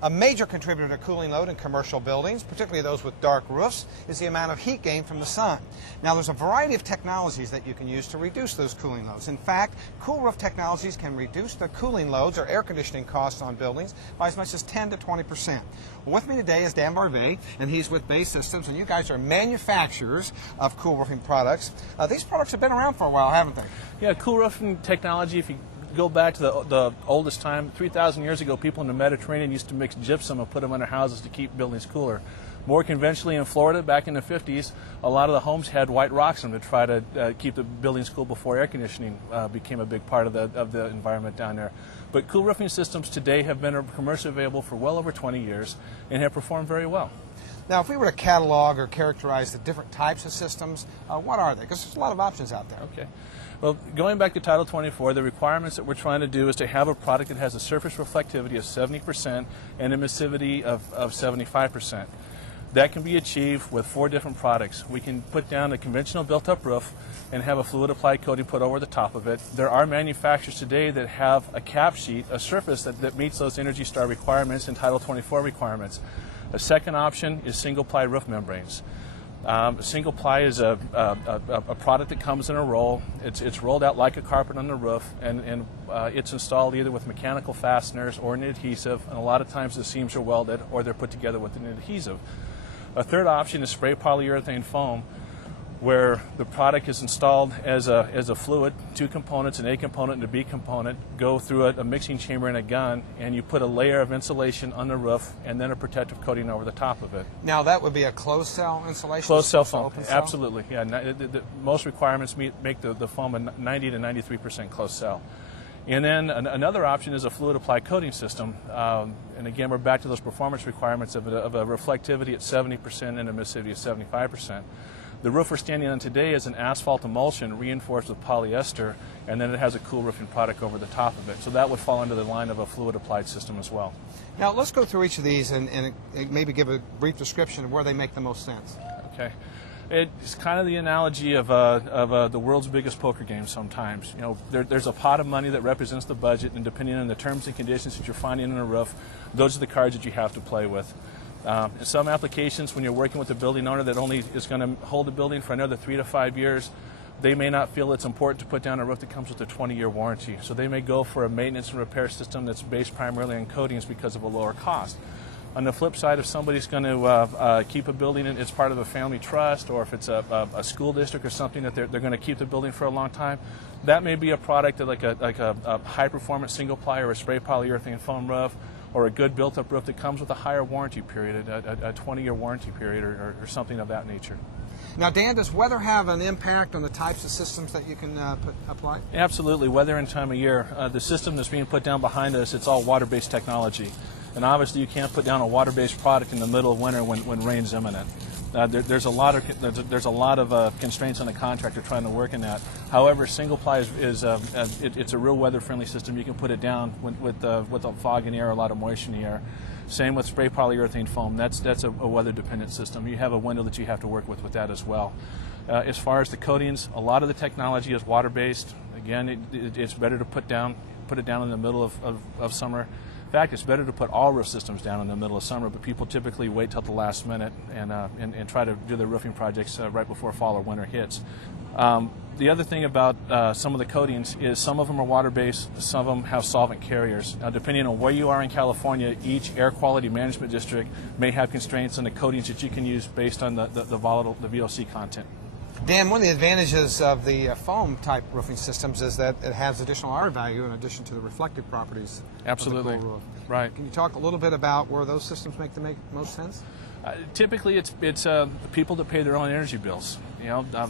A major contributor to cooling load in commercial buildings, particularly those with dark roofs, is the amount of heat gain from the sun. Now, there's a variety of technologies that you can use to reduce those cooling loads. In fact, cool roof technologies can reduce the cooling loads or air conditioning costs on buildings by as much as 10 to 20%. With me today is Dan Barbe, and he's with Bay Systems, and you guys are manufacturers of cool roofing products. These products have been around for a while, haven't they? Yeah, cool roofing technology, if you go back to the oldest time, 3,000 years ago, people in the Mediterranean used to mix gypsum and put them under houses to keep buildings cooler. More conventionally in Florida, back in the 50s, a lot of the homes had white rocks in them to try to keep the buildings cool before air conditioning became a big part of the environment down there. But cool roofing systems today have been commercially available for well over 20 years and have performed very well. Now, if we were to catalog or characterize the different types of systems, what are they? Because there's a lot of options out there. Okay. Well, going back to Title 24, the requirements that we're trying to do is to have a product that has a surface reflectivity of 70% and emissivity of 75%. That can be achieved with 4 different products. We can put down a conventional built-up roof and have a fluid applied coating put over the top of it. There are manufacturers today that have a cap sheet, a surface that meets those Energy Star requirements and Title 24 requirements. A second option is single-ply roof membranes. Single ply is a product that comes in a roll. It's rolled out like a carpet on the roof, and it's installed either with mechanical fasteners or an adhesive, and a lot of times the seams are welded or they're put together with an adhesive. A third option is spray polyurethane foam, where the product is installed as a fluid. 2 components, an A component and a B component, go through a mixing chamber and a gun, and you put a layer of insulation on the roof and then a protective coating over the top of it. Now, that would be a closed cell insulation? Closed cell foam, open cell? Absolutely. Yeah, most requirements make the foam a 90 to 93% closed cell. And then another option is a fluid applied coating system. And again, we're back to those performance requirements of a reflectivity at 70% and emissivity of 75%. The roof we're standing on today is an asphalt emulsion reinforced with polyester, and then it has a cool roofing product over the top of it. So that would fall under the line of a fluid applied system as well. Now, let's go through each of these and maybe give a brief description of where they make the most sense. Okay. It's kind of the analogy of the world's biggest poker game sometimes. You know, there's a pot of money that represents the budget, and depending on the terms and conditions that you're finding in a roof, those are the cards that you have to play with. In some applications, when you're working with a building owner that only is going to hold the building for another 3 to 5 years, they may not feel it's important to put down a roof that comes with a 20-year warranty. So they may go for a maintenance and repair system that's based primarily on coatings because of a lower cost. On the flip side, if somebody's going to keep a building and it's part of a family trust, or if it's a school district or something that they're going to keep the building for a long time, that may be a product like a high-performance single-ply or a spray polyurethane foam roof, or a good built-up roof that comes with a higher warranty period, a 20-year warranty period, or something of that nature. Now, Dan, does weather have an impact on the types of systems that you can apply? Absolutely. Weather and time of year. The system that's being put down behind us, it's all water-based technology. And obviously you can't put down a water-based product in the middle of winter when rain's imminent. There's a lot of constraints on the contractor trying to work in that. However, single ply it's a real weather-friendly system. You can put it down with a fog in the air, a lot of moisture in the air. Same with spray polyurethane foam. That's a weather-dependent system. You have a window that you have to work with that as well. As far as the coatings, a lot of the technology is water-based. Again, it's better to put it down in the middle of summer. In fact, it's better to put all roof systems down in the middle of summer, but people typically wait till the last minute and try to do their roofing projects right before fall or winter hits. The other thing about some of the coatings is some of them are water-based, some of them have solvent carriers. Now, depending on where you are in California, each air quality management district may have constraints on the coatings that you can use based on the VOC content. Dan, one of the advantages of the foam-type roofing systems is that it has additional R value in addition to the reflective properties. Absolutely. Of the cool roof. Right. Can you talk a little bit about where those systems make the most sense? Typically, it's people that pay their own energy bills. You know,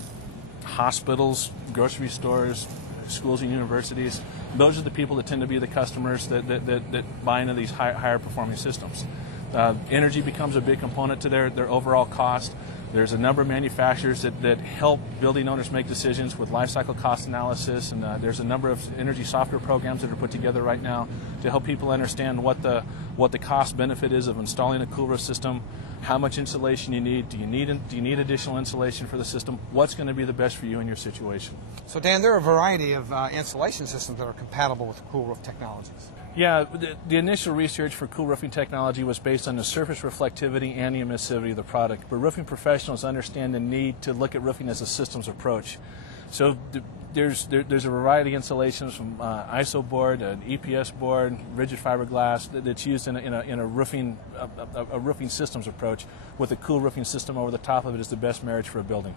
hospitals, grocery stores, schools and universities. Those are the people that tend to be the customers that buy into these higher performing systems. Energy becomes a big component to their overall cost. There's a number of manufacturers that help building owners make decisions with life cycle cost analysis, and there's a number of energy software programs that are put together right now to help people understand what the cost benefit is of installing a cool roof system, how much insulation you need, do you need additional insulation for the system, what's going to be the best for you in your situation. So Dan, there are a variety of insulation systems that are compatible with cool roof technologies. Yeah, the initial research for cool roofing technology was based on the surface reflectivity and the emissivity of the product, but roofing professionals understand the need to look at roofing as a systems approach. So there's a variety of insulations from ISO board, an EPS board, rigid fiberglass that's used in a roofing systems approach, with a cool roofing system over the top of it is the best marriage for a building.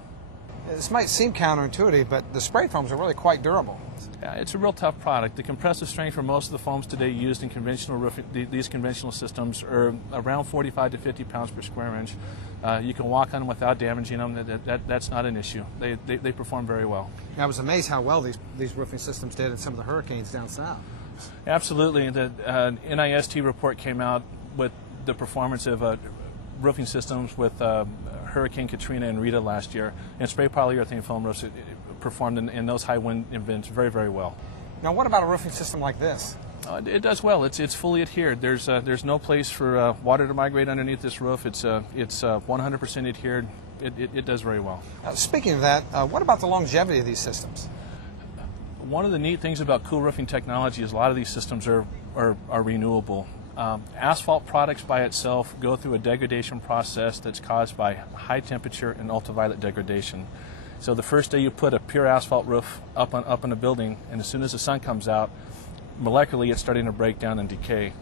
This might seem counterintuitive, but the spray foams are really quite durable. Yeah, it's a real tough product. The compressive strength for most of the foams today used in conventional roofing, these conventional systems, are around 45 to 50 pounds per square inch. You can walk on them without damaging them. That's not an issue. They perform very well. I was amazed how well these roofing systems did in some of the hurricanes down south. Absolutely. The NIST report came out with the performance of roofing systems with Hurricane Katrina and Rita last year, and spray polyurethane foam roofs performed in those high wind events very, very well. Now, what about a roofing system like this? It does well. It's fully adhered. There's no place for water to migrate underneath this roof. It's 100% adhered. It does very well. Speaking of that, what about the longevity of these systems? One of the neat things about cool roofing technology is a lot of these systems are renewable. Asphalt products by itself go through a degradation process that's caused by high temperature and ultraviolet degradation. So the first day you put a pure asphalt roof up on a building, and as soon as the sun comes out, molecularly it's starting to break down and decay.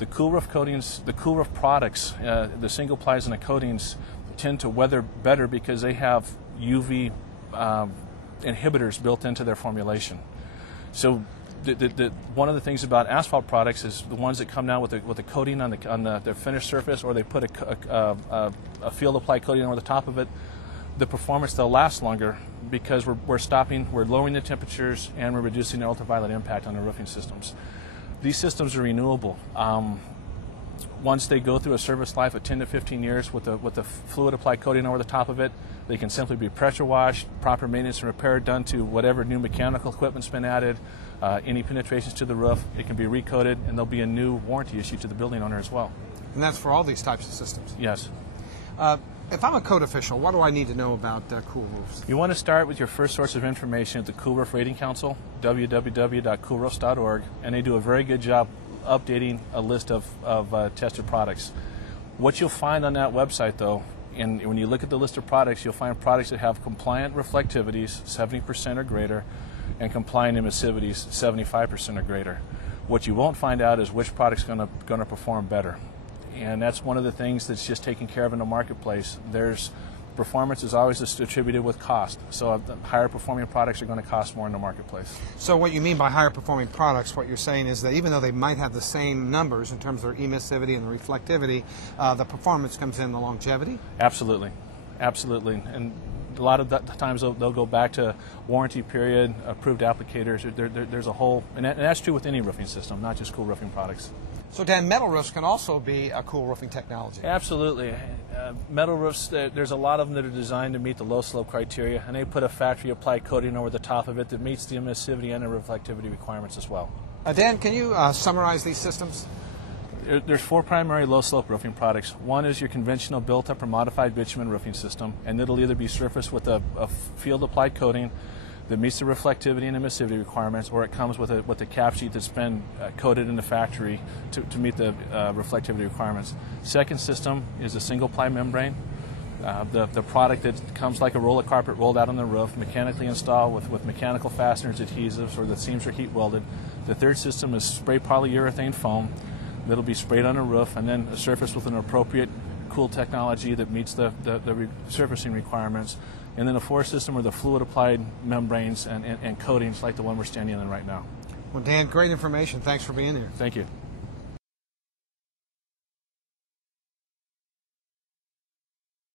The cool roof coatings, the cool roof products, the single plies and the coatings tend to weather better because they have UV inhibitors built into their formulation. So one of the things about asphalt products is the ones that come down with a coating on the finished surface, or they put a field applied coating over the top of it. The performance, they'll last longer because we're lowering the temperatures and we're reducing the ultraviolet impact on the roofing systems. These systems are renewable. Once they go through a service life of 10 to 15 years with the fluid applied coating over the top of it, they can simply be pressure washed, proper maintenance and repair done to whatever new mechanical equipment's been added, any penetrations to the roof, it can be recoated, and there'll be a new warranty issued to the building owner as well. And that's for all these types of systems? Yes. If I'm a code official, what do I need to know about cool roofs? You want to start with your first source of information at the Cool Roof Rating Council, www.coolroofs.org, and they do a very good job updating a list of tested products. What you'll find on that website, though, and when you look at the list of products, you'll find products that have compliant reflectivities, 70% or greater, and compliant emissivities, 75% or greater. What you won't find out is which product's going to perform better. And that's one of the things that's just taken care of in the marketplace. Performance is always attributed with cost. So higher performing products are going to cost more in the marketplace. So what you mean by higher performing products, what you're saying is that even though they might have the same numbers in terms of their emissivity and the reflectivity, the performance comes in the longevity? Absolutely. Absolutely. And a lot of the times they'll go back to warranty period, approved applicators. There's a whole, and that's true with any roofing system, not just cool roofing products. So Dan, metal roofs can also be a cool roofing technology? Absolutely. Metal roofs, there's a lot of them that are designed to meet the low slope criteria, and they put a factory applied coating over the top of it that meets the emissivity and the reflectivity requirements as well. Dan, can you summarize these systems? There's four primary low slope roofing products. One is your conventional built up or modified bitumen roofing system, and it'll either be surfaced with a field applied coating that meets the reflectivity and emissivity requirements, or it comes with a cap sheet that's been coated in the factory to meet the reflectivity requirements. Second system is a single ply membrane. The product that comes like a roll of carpet rolled out on the roof, mechanically installed with mechanical fasteners, adhesives, or the seams are heat welded. The third system is spray polyurethane foam that'll be sprayed on a roof and then surfaced with an appropriate cool technology that meets the surfacing requirements. And then a fourth system are the fluid applied membranes and coatings like the one we're standing in right now. Well, Dan, great information. Thanks for being here. Thank you.